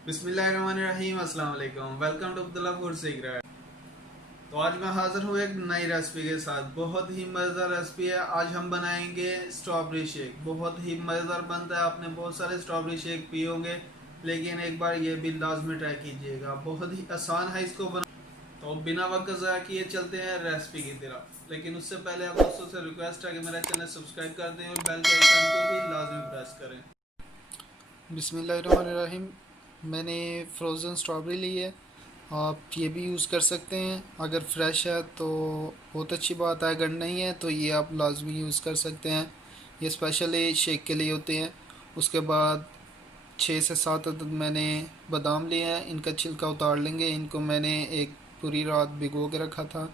बिस्मिल्लाहिर्रहमानिर्रहीम, अस्सलाम वालेकुम। Welcome to Abdullah food secret. तो आज मैं हाजिर हूँ एक नई रेसिपी के साथ। बहुत ही मज़ेदार रेसिपी है। आज हम बनाएंगे स्ट्रॉबेरी शेक। बहुत ही मज़ेदार बनता है। आपने बहुत सारे स्ट्रॉबेरी शेक पिए होंगे, लेकिन एक बार ये भी लाजमी ट्राई कीजिएगा। बहुत ही आसान है इसको बना। तो बिना वक्त ज़ाया किए चलते हैं रेसिपी की तरफ। लेकिन उससे पहले आप दोस्तों से रिक्वेस्ट है कि मेरा चैनल सब्सक्राइब कर दें और बेल के आइकन को भी लाजमी प्रेस करें। बिस्मिल्लाहिर्रहमानिर्रहीम। मैंने फ्रोज़न स्ट्रॉबेरी ली है। आप ये भी यूज़ कर सकते हैं। अगर फ्रेश है तो बहुत अच्छी बात है, अगर नहीं है तो ये आप लाजमी यूज़ कर सकते हैं। ये स्पेशली शेक के लिए होते हैं। उसके बाद 6 से 7 अदद मैंने बादाम लिए हैं। इनका छिलका उतार लेंगे। इनको मैंने एक पूरी रात भिगो के रखा था।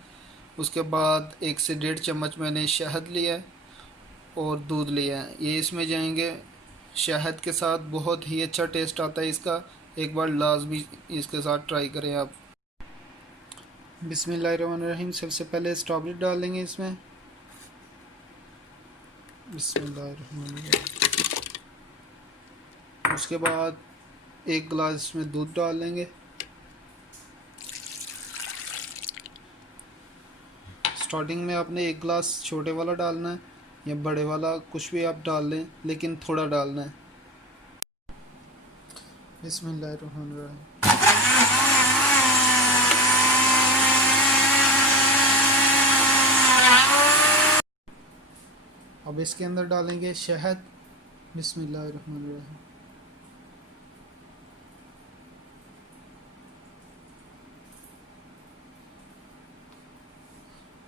उसके बाद 1 से 1.5 चम्मच मैंने शहद लिया है और दूध लिया है। ये इसमें जाएंगे। शहद के साथ बहुत ही अच्छा टेस्ट आता है इसका। एक बार लाजमी इसके साथ ट्राई करें आप। बिस्मिल्लाहिर्रहमानिर्रहीम। सबसे पहले स्ट्रॉबेरी डालेंगे इसमें। बिस्मिल्लाहिर्रहमानिर्रहीम। उसके बाद 1 गिलास इसमें दूध डाल लेंगे। स्टार्टिंग में आपने 1 गिलास छोटे वाला डालना है या बड़े वाला, कुछ भी आप डाल लें, लेकिन थोड़ा डालना है। बिस्मिल्लाहिर्रहमानिर्रहीम। अब इसके अंदर डालेंगे शहद। बिस्मिल्लाहिर्रहमानिर्रहीम।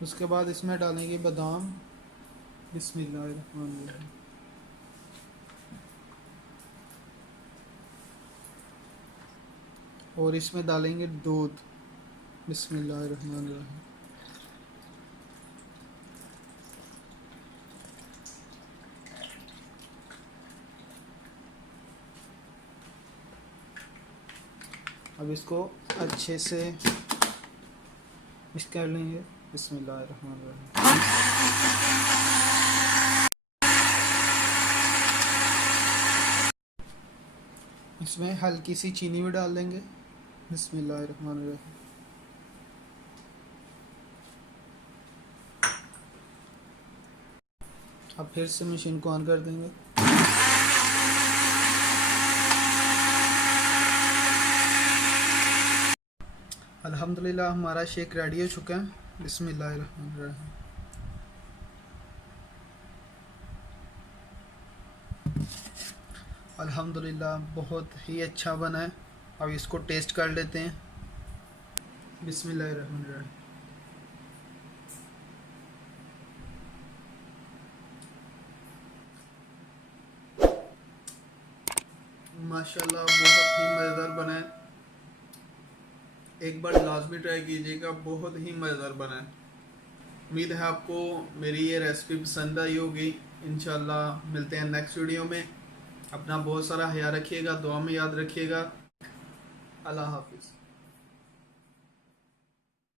उसके बाद इसमें डालेंगे बादाम। बिस्मिल्लाहिर्रहमानिर्रहीम। और इसमें डालेंगे दूध। बिस्मिल्लाहिर्रहमानिर्रहीम। अब इसको अच्छे से मिक्स कर लेंगे। बिस्मिल्लाहिर्रहमानिर्रहीम। इसमें हल्की सी चीनी भी डाल देंगे। बिस्मिल्लाहिर्रहमानिर्रहीम। अब फिर से मशीन को ऑन कर देंगे। अल्हम्दुलिल्लाह हमारा शेक रेडी हो चुका है। बिस्मिल्लाहिर्रहमानिर्रहीम। अल्हम्दुलिल्लाह बहुत ही अच्छा बना है। अब इसको टेस्ट कर लेते हैं। बिस्मिल्लाहिर्रहमानिर्रहीम। माशाल्लाह बहुत ही मज़ेदार बना है। एक बार लाजमी ट्राई कीजिएगा। बहुत ही मज़ेदार बना है। उम्मीद है आपको मेरी ये रेसिपी पसंद आई होगी। इंशाल्लाह मिलते हैं नेक्स्ट वीडियो में। अपना बहुत सारा ख्याल रखिएगा, दुआ में याद रखिएगा। अल्लाह हाफिज़।